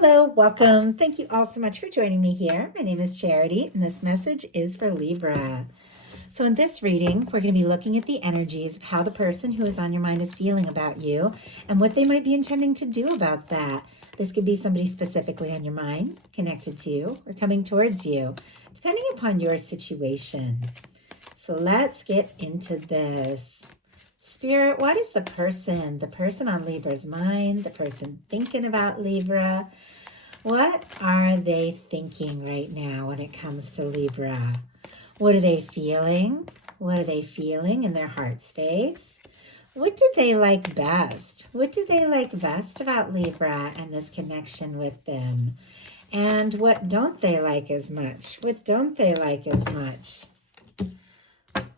Hello, welcome. Thank you all so much for joining me here. My name is Charity, and this message is for Libra. So, in this reading, we're going to be looking at the energies of how the person who is on your mind is feeling about you and what they might be intending to do about that. This could be somebody specifically on your mind, connected to you, or coming towards you, depending upon your situation. So, let's get into this. Spirit, what is the person on Libra's mind, the person thinking about Libra? What are they thinking right now when it comes to Libra? What are they feeling? What are they feeling in their heart space? What do they like best? What do they like best about Libra and this connection with them? And what don't they like as much? What don't they like as much?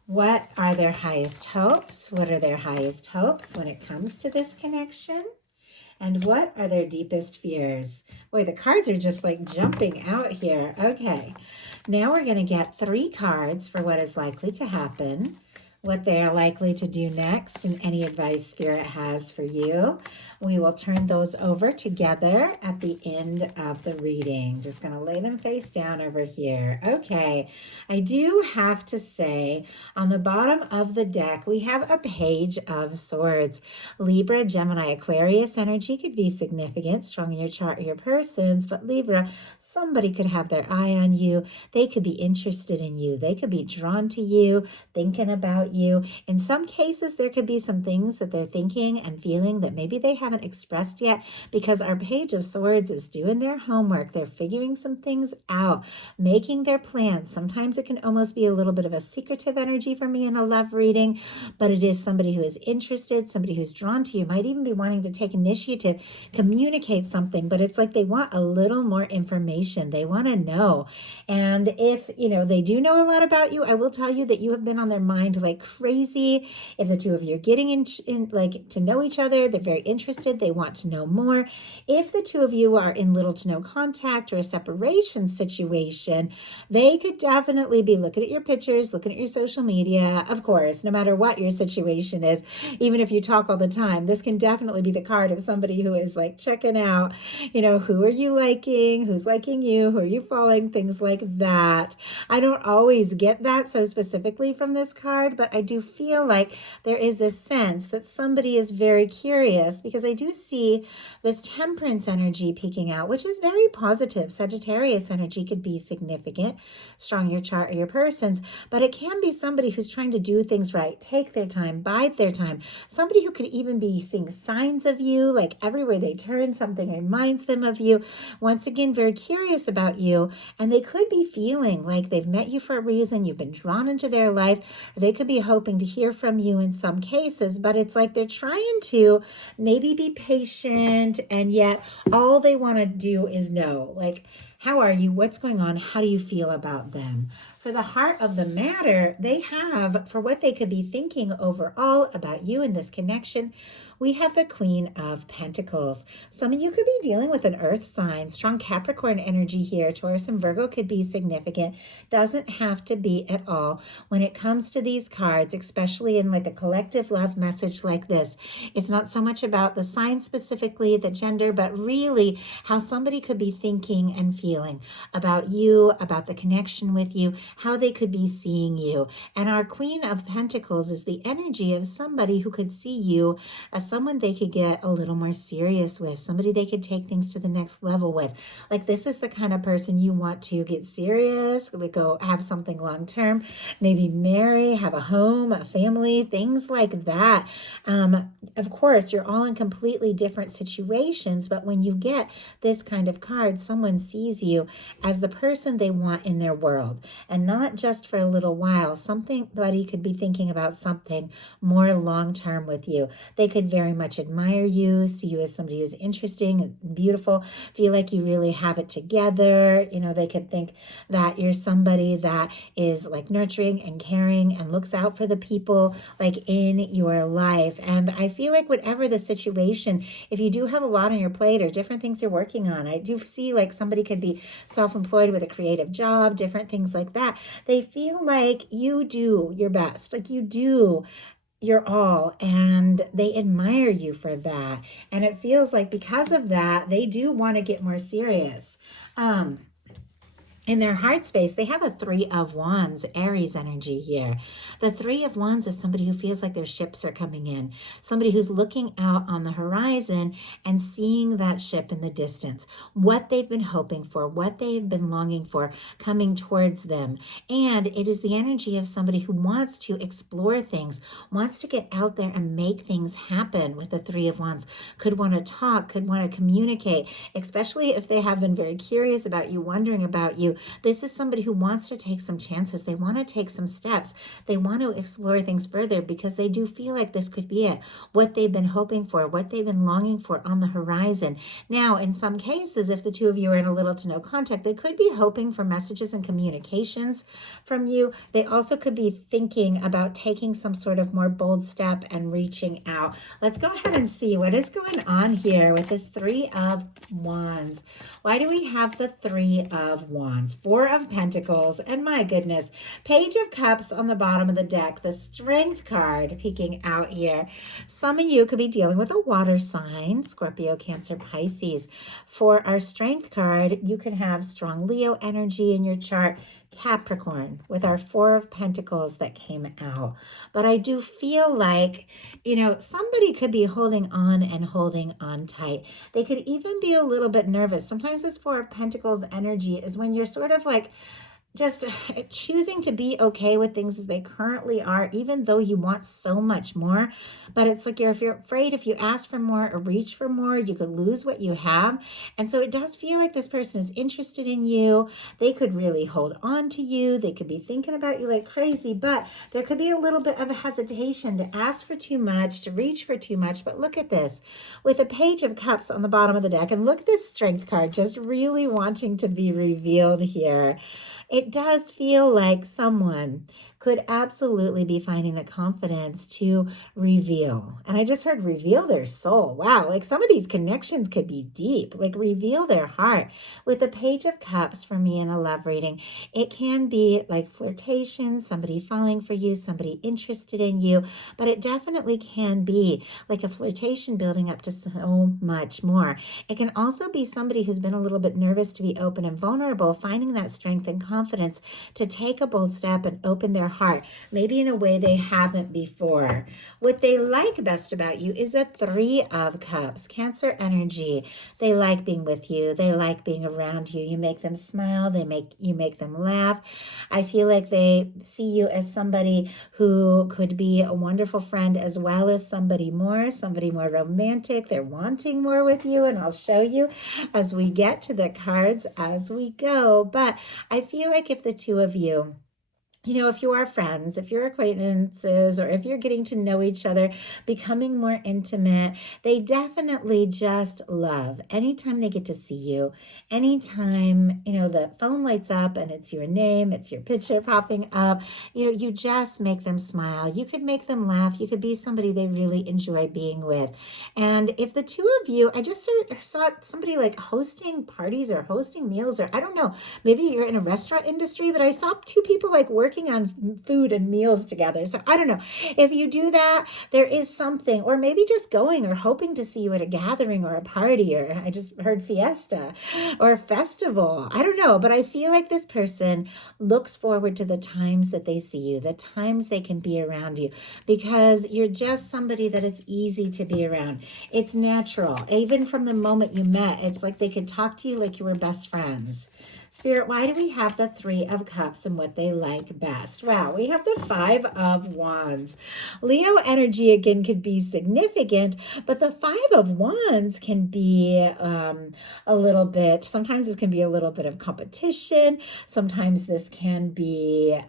What are their highest hopes? What are their highest hopes when it comes to this connection? And what are their deepest fears? Boy, the cards are just like jumping out here. Okay, now we're going to get 3 cards for what is likely to happen, what they are likely to do next, and any advice Spirit has for you. We will turn those over together at the end of the reading. Just going to lay them face down over here. Okay, I do have to say, on the bottom of the deck, we have a Page of Swords. Libra, Gemini, Aquarius energy could be significant, strong in your chart or your persons, but Libra, somebody could have their eye on you. They could be interested in you. They could be drawn to you, thinking about you. In some cases, there could be some things that they're thinking and feeling that maybe they haven't expressed yet, because our Page of Swords is doing their homework. They're figuring some things out, making their plans. Sometimes it can almost be a little bit of a secretive energy for me in a love reading, but it is somebody who is interested, somebody who's drawn to you, might even be wanting to take initiative, communicate something, but it's like they want a little more information. They want to know. And if, they do know a lot about you, I will tell you that you have been on their mind like crazy. If the two of you are getting in like to know each other, they're very interested. They want to know more. If the two of you are in little to no contact or a separation situation, they could definitely be looking at your pictures, looking at your social media. Of course, no matter what your situation is, even if you talk all the time, this can definitely be the card of somebody who is like checking out, who are you liking, who's liking you, who are you following, things like that. I don't always get that so specifically from this card, but I do feel like there is this sense that somebody is very curious, because I do see this Temperance energy peeking out, which is very positive. Sagittarius energy could be significant, strong in your chart or your persons, but it can be somebody who's trying to do things right, take their time, bide their time. Somebody who could even be seeing signs of you, like everywhere they turn, something reminds them of you. Once again, very curious about you, and they could be feeling like they've met you for a reason, you've been drawn into their life, or they could be hoping to hear from you in some cases, but it's like they're trying to maybe be patient, and yet all they want to do is know, like, how are you? What's going on? How do you feel about them? For the heart of the matter, they have, for what they could be thinking overall about you in this connection, we have the Queen of Pentacles. Some of you could be dealing with an earth sign, strong Capricorn energy here. Taurus and Virgo could be significant. Doesn't have to be at all. When it comes to these cards, especially in like a collective love message like this, it's not so much about the sign specifically, the gender, but really how somebody could be thinking and feeling about you, about the connection with you, how they could be seeing you. And our Queen of Pentacles is the energy of somebody who could see you as someone they could get a little more serious with, somebody they could take things to the next level with. Like, this is the kind of person you want to get serious, like go have something long term, maybe marry, have a home, a family, things like that. Of course, you're all in completely different situations, but when you get this kind of card, someone sees you as the person they want in their world, and not just for a little while. Somebody could be thinking about something more long term with you. They could very much admire you, see you as somebody who's interesting and beautiful, feel like you really have it together. They could think that you're somebody that is like nurturing and caring and looks out for the people like in your life. And I feel like whatever the situation, if you do have a lot on your plate or different things you're working on, I do see like somebody could be self-employed with a creative job, different things like that. They feel like you do your best, like you do your all, and they admire you for that. And it feels like because of that, they do want to get more serious. In their heart space, they have a Three of Wands, Aries energy here. The Three of Wands is somebody who feels like their ships are coming in, somebody who's looking out on the horizon and seeing that ship in the distance, what they've been hoping for, what they've been longing for coming towards them. And it is the energy of somebody who wants to explore things, wants to get out there and make things happen with the Three of Wands, could want to talk, could want to communicate, especially if they have been very curious about you, wondering about you. This is somebody who wants to take some chances. They want to take some steps. They want to explore things further because they do feel like this could be it, what they've been hoping for, what they've been longing for on the horizon. Now, in some cases, if the two of you are in a little to no contact, they could be hoping for messages and communications from you. They also could be thinking about taking some sort of more bold step and reaching out. Let's go ahead and see what is going on here with this Three of Wands. Why do we have the Three of Wands? Four of Pentacles, and my goodness, Page of Cups on the bottom of the deck, the Strength card peeking out here. Some of you could be dealing with a water sign, Scorpio, Cancer, Pisces. For our Strength card, you can have strong Leo energy in your chart, Capricorn, with our Four of Pentacles that came out. But I do feel like, somebody could be holding on tight. They could even be a little bit nervous. Sometimes this Four of Pentacles energy is when you're sort of like just choosing to be okay with things as they currently are, even though you want so much more. But it's like if you're afraid, if you ask for more or reach for more, you could lose what you have. And so it does feel like this person is interested in you. They could really hold on to you. They could be thinking about you like crazy, but there could be a little bit of a hesitation to ask for too much, to reach for too much. But look at this with a Page of Cups on the bottom of the deck. And look at this Strength card just really wanting to be revealed here. It does feel like someone could absolutely be finding the confidence to reveal. And I just heard reveal their soul. Wow, like some of these connections could be deep, like reveal their heart. With the Page of Cups for me in a love reading, it can be like flirtation, somebody falling for you, somebody interested in you, but it definitely can be like a flirtation building up to so much more. It can also be somebody who's been a little bit nervous to be open and vulnerable, finding that strength and confidence to take a bold step and open their heart, maybe in a way they haven't before. What they like best about you is a Three of Cups, Cancer energy. They like being with you. They like being around you. You make them smile. You make them laugh. I feel like they see you as somebody who could be a wonderful friend as well as somebody more romantic. They're wanting more with you, and I'll show you as we get to the cards as we go. But I feel like if the two of you, if you are friends, if you're acquaintances, or if you're getting to know each other, becoming more intimate, they definitely just love anytime they get to see you, anytime, the phone lights up and it's your name, it's your picture popping up, you just make them smile. You could make them laugh. You could be somebody they really enjoy being with. And if the two of you, I just saw somebody like hosting parties or hosting meals, or I don't know, maybe you're in a restaurant industry, but I saw two people like working on food and meals together. So I don't know if you do that, there is something, or maybe just going or hoping to see you at a gathering or a party, or I just heard fiesta or festival. I don't know, but I feel like this person looks forward to the times that they see you, the times they can be around you, because you're just somebody that it's easy to be around. It's natural. Even from the moment you met, it's like they could talk to you like you were best friends. Spirit, why do we have the Three of Cups and what they like best? Wow, we have the Five of Wands. Leo energy, again, could be significant, but the Five of Wands can be a little bit, sometimes this can be a little bit of competition. Sometimes this can be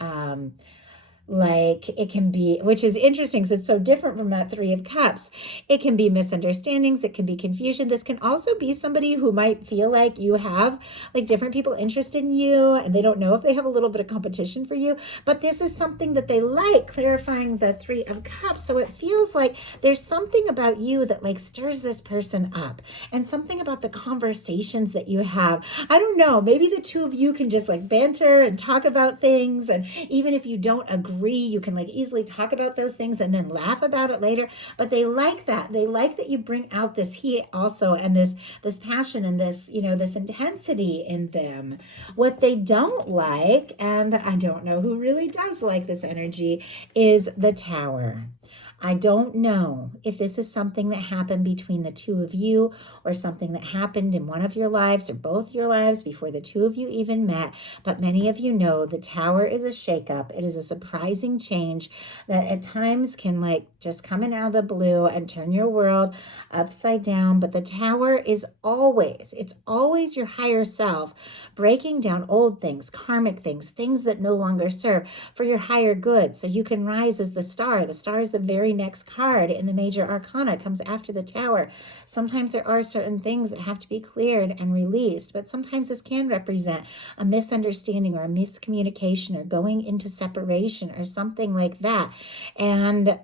like it can be, which is interesting because it's so different from that Three of Cups. It can be misunderstandings. It can be confusion. This can also be somebody who might feel like you have like different people interested in you and they don't know if they have a little bit of competition for you, but this is something that they like, clarifying the Three of Cups. So it feels like there's something about you that like stirs this person up, and something about the conversations that you have. I don't know, maybe the two of you can just like banter and talk about things, and even if you don't agree agree. You can like easily talk about those things and then laugh about it later. But they like that. They like that you bring out this heat also, and this passion and this, this intensity in them. What they don't like, and I don't know who really does like this energy, is the Tower. I don't know if this is something that happened between the two of you, or something that happened in one of your lives or both your lives before the two of you even met. But many of you know the Tower is a shakeup. It is a surprising change that at times can like just come in out of the blue and turn your world upside down. But the Tower is it's always your higher self breaking down old things, karmic things, things that no longer serve for your higher good. So you can rise as the Star. The Star is the very next card in the major arcana, comes after the Tower. Sometimes there are certain things that have to be cleared and released, but sometimes this can represent a misunderstanding or a miscommunication or going into separation or something like that. And,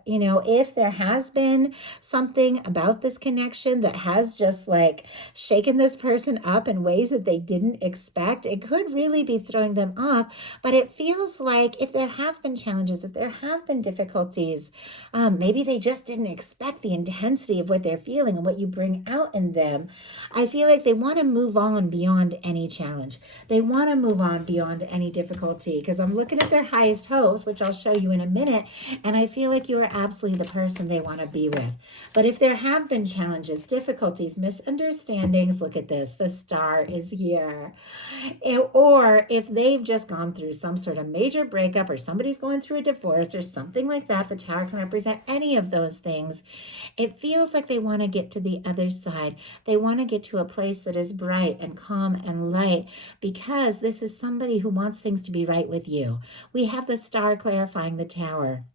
if there has been something about this connection that has just like shaken this person up in ways that they didn't expect, it could really be throwing them off. But it feels like if there have been challenges, if there have been difficulties, maybe they just didn't expect the intensity of what they're feeling and what you bring out in them. I feel like they want to move on beyond any challenge. They want to move on beyond any difficulty, because I'm looking at their highest hopes, which I'll show you in a minute, and I feel like you are absolutely the person they want to be with. But if there have been challenges, difficulties, misunderstandings, look at this, the Star is here. Or if they've just gone through some sort of major breakup, or somebody's going through a divorce or something like that, the Tower can represent any of those things. It feels like they want to get to the other side. They want to get to a place that is bright and calm and light, because this is somebody who wants things to be right with you. We have the Star clarifying the Tower.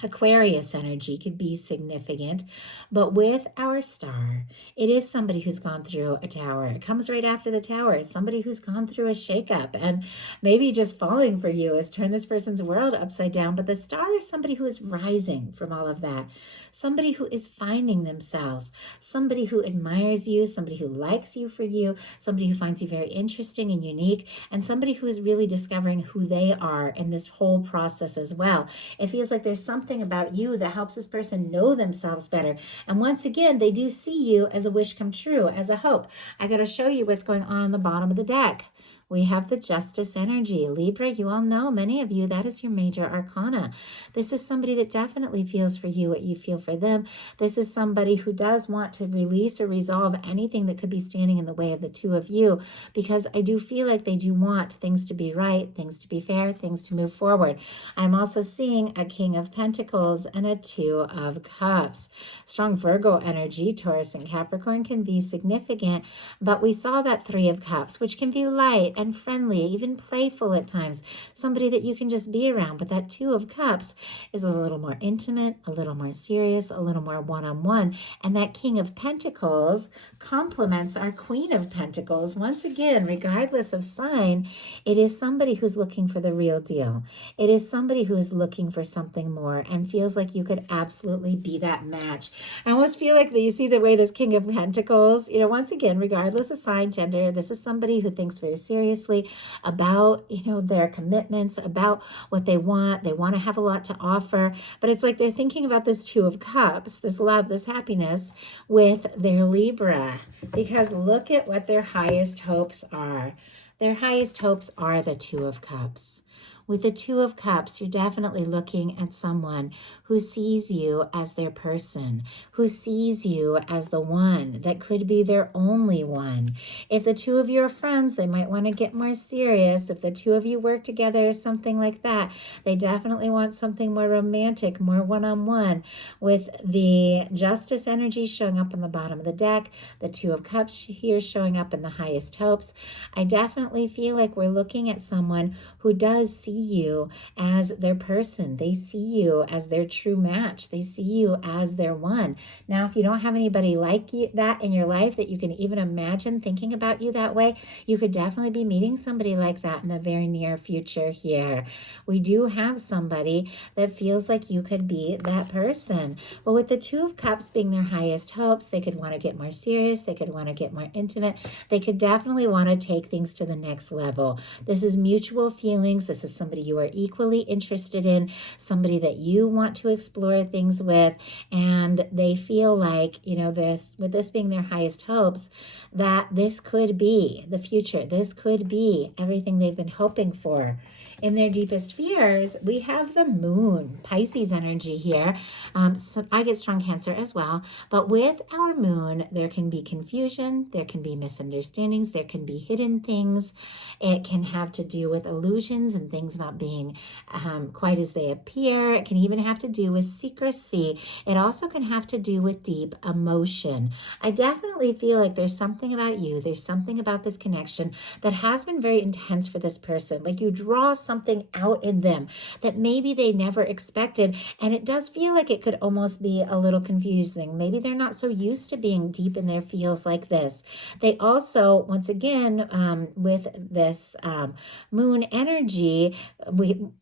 Aquarius energy could be significant, but with our Star, it is somebody who's gone through a Tower. It comes right after the Tower. It's somebody who's gone through a shakeup, and maybe just falling for you has turned this person's world upside down. But the Star is somebody who is rising from all of that, somebody who is finding themselves, somebody who admires you, somebody who likes you for you, somebody who finds you very interesting and unique, and somebody who is really discovering who they are in this whole process as well. It feels like there's something about you that helps this person know themselves better. And once again, they do see you as a wish come true, as a hope. I got to show you what's going on the bottom of the deck. We have the Justice energy. Libra, you all know, many of you, that is your major arcana. This is somebody that definitely feels for you what you feel for them. This is somebody who does want to release or resolve anything that could be standing in the way of the two of you, because I do feel like they do want things to be right, things to be fair, things to move forward. I'm also seeing a King of Pentacles and a Two of Cups. Strong Virgo energy, Taurus and Capricorn can be significant, but we saw that Three of Cups, which can be light and friendly, even playful at times, somebody that you can just be around. But that Two of Cups is a little more intimate, a little more serious, a little more one-on-one. And that King of Pentacles complements our Queen of Pentacles. Once again, regardless of sign, it is somebody who's looking for the real deal. It is somebody who is looking for something more and feels like you could absolutely be that match. I almost feel like you see the way this King of Pentacles, once again, regardless of sign, gender, this is somebody who thinks very seriously about, their commitments, about what they want. They want to have a lot to offer, but it's like they're thinking about this Two of Cups, this love, this happiness with their Libra, because look at what their highest hopes are. Their highest hopes are the Two of Cups. With the Two of Cups, you're definitely looking at someone who sees you as their person, who sees you as the one that could be their only one. If the two of you are friends, they might want to get more serious. If the two of you work together, something like that, they definitely want something more romantic, more one-on-one. With the Justice energy showing up on the bottom of the deck, the Two of Cups here showing up in the highest hopes, I definitely feel like we're looking at someone who does see you as their person. They see you as their true match. They see you as their one. Now, if you don't have anybody like you, that in your life that you can even imagine thinking about you that way, you could definitely be meeting somebody like that in the very near future here. We do have somebody that feels like you could be that person. Well, with the Two of Cups being their highest hopes, they could want to get more serious. They could want to get more intimate. They could definitely want to take things to the next level. This is mutual feelings. This is somebody somebody you are equally interested in, somebody that you want to explore things with, and they feel like, with this being their highest hopes, that this could be the future. This could be everything they've been hoping for. In their deepest fears, we have the moon, Pisces energy here. So I get strong Cancer as well. But with our moon, there can be confusion, there can be misunderstandings, there can be hidden things. It can have to do with illusions and things not being quite as they appear. It can even have to do with secrecy. It also can have to do with deep emotion. I definitely feel like there's something about you, there's something about this connection that has been very intense for this person. Like you draw something out in them that maybe they never expected. And it does feel like it could almost be a little confusing. Maybe they're not so used to being deep in their feels like this. They also, once again, with this moon energy,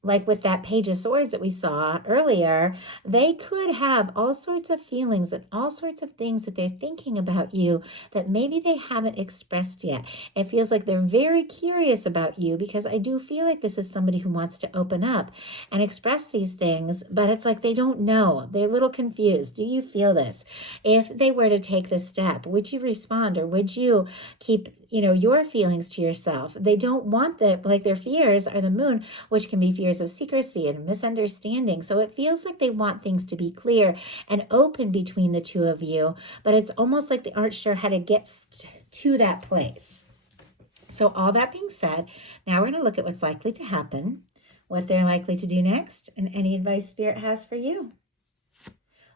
like with that Page of Swords that we saw earlier, they could have all sorts of feelings and all sorts of things that they're thinking about you that maybe they haven't expressed yet. It feels like they're very curious about you, because I do feel like this is somebody who wants to open up and express these things, but it's like they don't know. They're a little confused. Do you feel this? If they were to take this step, would you respond, or would you keep your feelings to yourself? They don't want their fears are the moon, which can be fears of secrecy and misunderstanding. So it feels like they want things to be clear and open between the two of you, but it's almost like they aren't sure how to get to that place. So all that being said, now we're going to look at what's likely to happen, what they're likely to do next, and any advice Spirit has for you.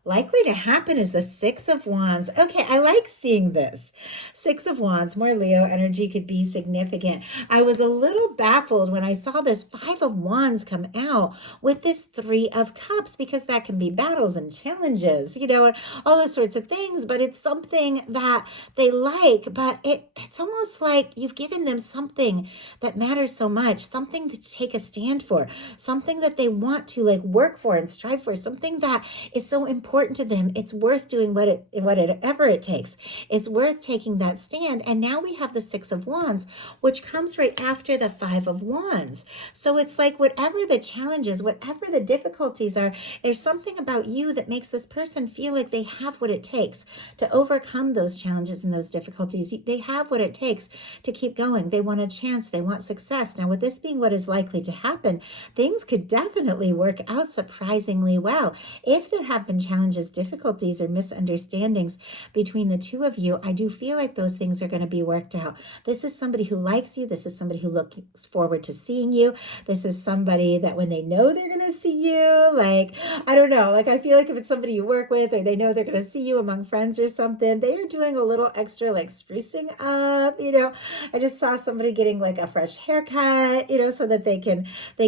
Likely to happen is the Six of Wands. Okay, I like seeing this. Six of Wands, more Leo energy could be significant. I was a little baffled when I saw this Five of Wands come out with this Three of Cups, because that can be battles and challenges, and all those sorts of things. But it's something that they like, but it's almost like you've given them something that matters so much, something to take a stand for, something that they want to work for and strive for, something that is so important to them. It's worth doing whatever it takes. It's worth taking that stand. And now we have the Six of Wands, which comes right after the Five of Wands. So it's like whatever the challenges, whatever the difficulties are, there's something about you that makes this person feel like they have what it takes to overcome those challenges and those difficulties. They have what it takes to keep going. They want a chance. They want success. Now, with this being what is likely to happen, things could definitely work out surprisingly well. If there have been challenges, difficulties, or misunderstandings between the two of you, I do feel like those things are going to be worked out. This is somebody who likes you. This is somebody who looks forward to seeing you. This is somebody that when they know they're going to see you, I don't know, I feel like if it's somebody you work with, or they know they're going to see you among friends or something, they are doing a little extra sprucing up. I just saw somebody getting a fresh haircut, so that they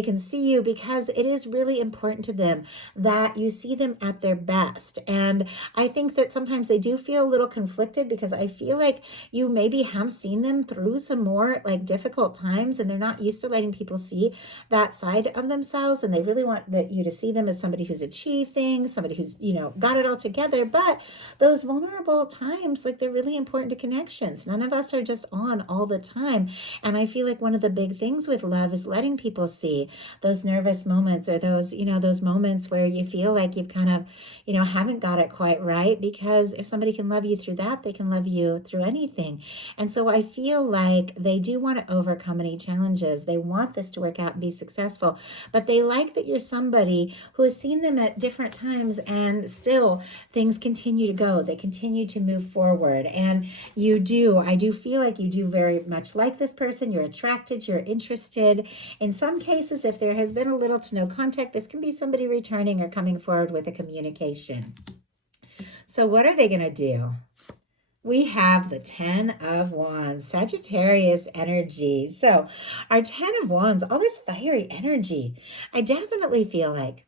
can see you, because it is really important to them that you see them at their best. And I think that sometimes they do feel a little conflicted, because I feel like you maybe have seen them through some more difficult times, and they're not used to letting people see that side of themselves, and they really want you to see them as somebody who's achieved things, somebody who's got it all together. But those vulnerable times, they're really important to connections. None of us are just on all the time, and I feel like one of the big things with love is letting people see those nervous moments, or those moments where you feel like you've kind of haven't got it quite right, because if somebody can love you through that, they can love you through anything. And so I feel like they do want to overcome any challenges. They want this to work out and be successful, but they like that you're somebody who has seen them at different times, and still things continue to go. They continue to move forward. And I do feel like you do very much like this person. You're attracted, you're interested. In some cases, if there has been a little to no contact, this can be somebody returning or coming forward with a communication. So what are they going to do? We have the Ten of Wands, Sagittarius energy. So our Ten of Wands, all this fiery energy, I definitely feel like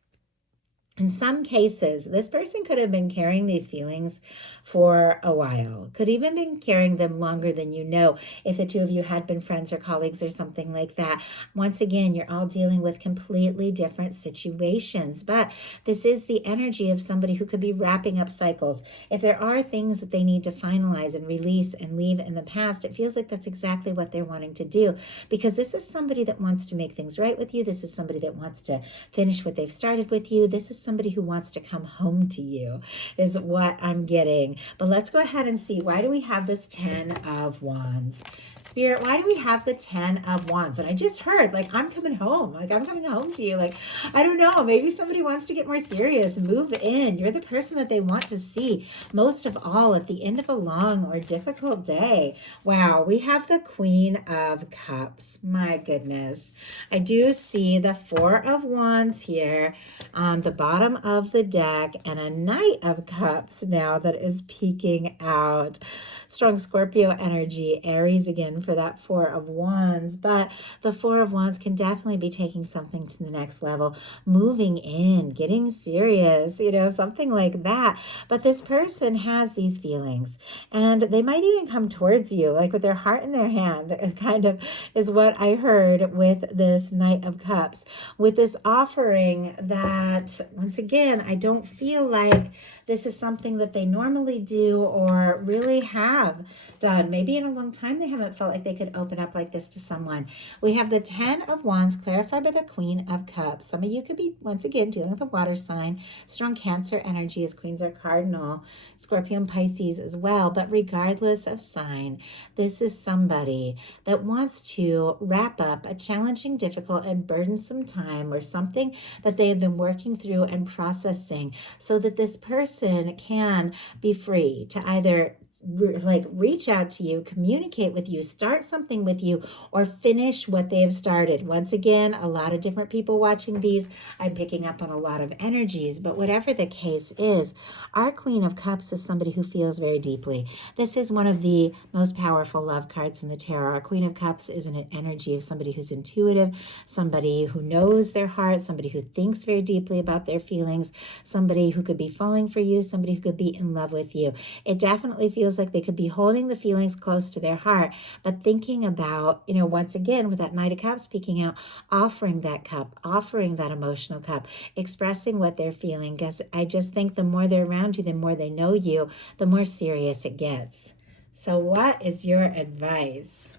In some cases, this person could have been carrying these feelings for a while, could even been carrying them longer than you know, if the two of you had been friends or colleagues or something like that. Once again, you're all dealing with completely different situations, but this is the energy of somebody who could be wrapping up cycles. If there are things that they need to finalize and release and leave in the past, it feels like that's exactly what they're wanting to do, because this is somebody that wants to make things right with you. This is somebody that wants to finish what they've started with you. This is somebody who wants to come home to you, is what I'm getting. But let's go ahead and see, why do we have this 10 of Wands? Spirit, why do we have the 10 of Wands? And I just heard, like, I'm coming home. Like, I'm coming home to you. Like, I don't know. Maybe somebody wants to get more serious, move in. You're the person that they want to see most of all at the end of a long or difficult day. Wow, we have the Queen of Cups. My goodness. I do see the 4 of Wands here on the bottom of the deck, and a Knight of Cups now that is peeking out. Strong Scorpio energy, Aries again for that 4 of Wands. But the 4 of Wands can definitely be taking something to the next level, moving in, getting serious, something like that. But this person has these feelings, and they might even come towards you, like with their heart in their hand. It kind of is what I heard with this Knight of Cups, with this offering that, once again, I don't feel like this is something that they normally do or really have done. Maybe in a long time they haven't felt like they could open up like this to someone. We have the 10 of Wands clarified by the Queen of Cups. Some of you could be, once again, dealing with a water sign. Strong Cancer energy, as queens are cardinal. Scorpio and Pisces as well. But regardless of sign, this is somebody that wants to wrap up a challenging, difficult, and burdensome time, or something that they have been working through and processing, so that this person can be free to either reach out to you, communicate with you, start something with you, or finish what they have started. Once again, a lot of different people watching these. I'm picking up on a lot of energies, but whatever the case is, our Queen of Cups is somebody who feels very deeply. This is one of the most powerful love cards in the tarot. Our Queen of Cups is an energy of somebody who's intuitive, somebody who knows their heart, somebody who thinks very deeply about their feelings, somebody who could be falling for you, somebody who could be in love with you. It definitely feels like they could be holding the feelings close to their heart, but thinking about, once again, with that Knight of Cups speaking out, offering that cup, offering that emotional cup, expressing what they're feeling. Because I just think the more they're around you, the more they know you, the more serious it gets. So what is your advice?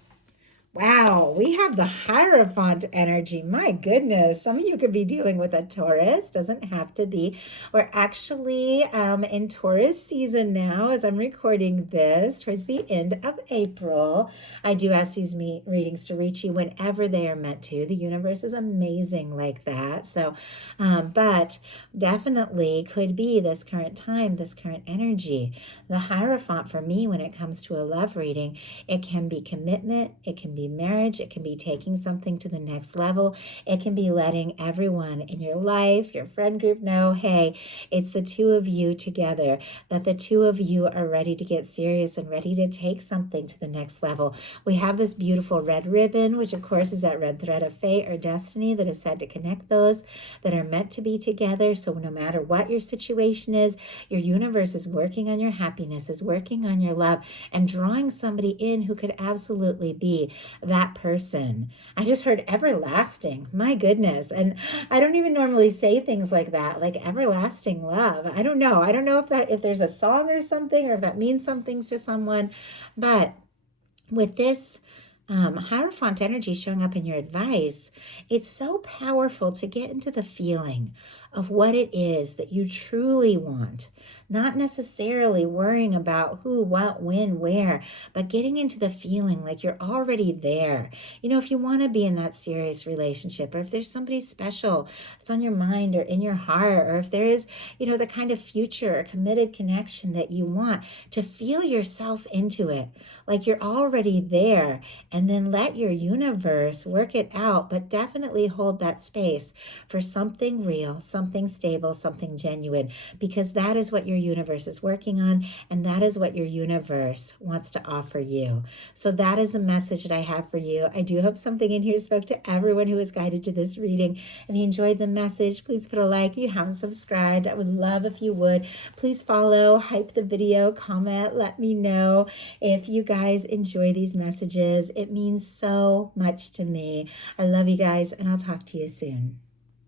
Wow, we have the Hierophant energy. My goodness, some of you could be dealing with a Taurus. Doesn't have to be. We're actually in Taurus season now as I'm recording this towards the end of April. I do ask these readings to reach you whenever they are meant to. The universe is amazing like that. So, but definitely could be this current time, this current energy. The Hierophant for me, when it comes to a love reading, it can be commitment, it can be marriage, it can be taking something to the next level, it can be letting everyone in your life, your friend group know, hey, it's the two of you together, that the two of you are ready to get serious and ready to take something to the next level. We have this beautiful red ribbon, which of course is that red thread of fate or destiny that is said to connect those that are meant to be together. So no matter what your situation is, your universe is working on your happiness, is working on your love, and drawing somebody in who could absolutely be that person. I just heard everlasting. My goodness. And I don't even normally say things like that, like everlasting love. I don't know. I don't know if there's a song or something, or if that means something to someone. But with this Hierophant energy showing up in your advice, it's so powerful to get into the feeling of what it is that you truly want. Not necessarily worrying about who, what, when, where, but getting into the feeling like you're already there. If you want to be in that serious relationship, or if there's somebody special that's on your mind or in your heart, or if there is, the kind of future or committed connection that you want, to feel yourself into it, like you're already there, and then let your universe work it out, but definitely hold that space for something real, something stable, something genuine, because that is what what your universe is working on, and that is what your universe wants to offer you. So that is the message that I have for you. I do hope something in here spoke to everyone who was guided to this reading. If you enjoyed the message, please put a like. If you haven't subscribed, I would love if you would. Please follow, hype the video, comment, let me know if you guys enjoy these messages. It means so much to me. I love you guys, and I'll talk to you soon.